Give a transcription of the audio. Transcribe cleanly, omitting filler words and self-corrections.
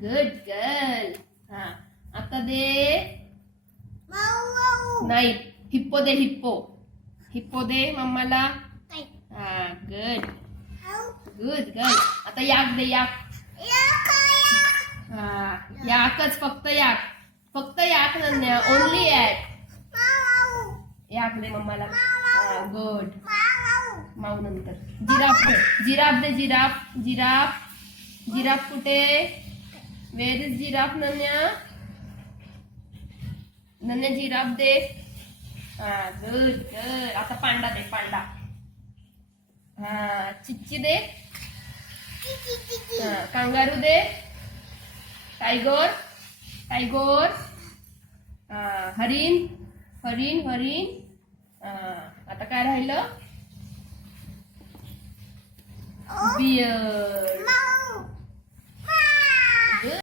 Good girl. हा आता दे. नाही, हिप्पो दे. हिप्पो हिप्पो दे मम्माला. हा गुड गुड गर्ल. आता याक दे. याक. हा याकच, फक्त याक. फक्त याक नन्या. ओनली याक. याक दे मम्माला. हा गुड. माऊ नंतर. जिराफ दे. जिराफ दे. जिराफ. जिराफ. जिराफ कुठे? Where is giraffe Nanya? Nanya giraffe दे. हा गुड गुड. आता पांडा दे. पांडा. हा चिच्ची दे. हा कांगारू दे. टायगर. टायगर. हा हरिण. हरिण. हरिण. आता काय राहिलं? बियर.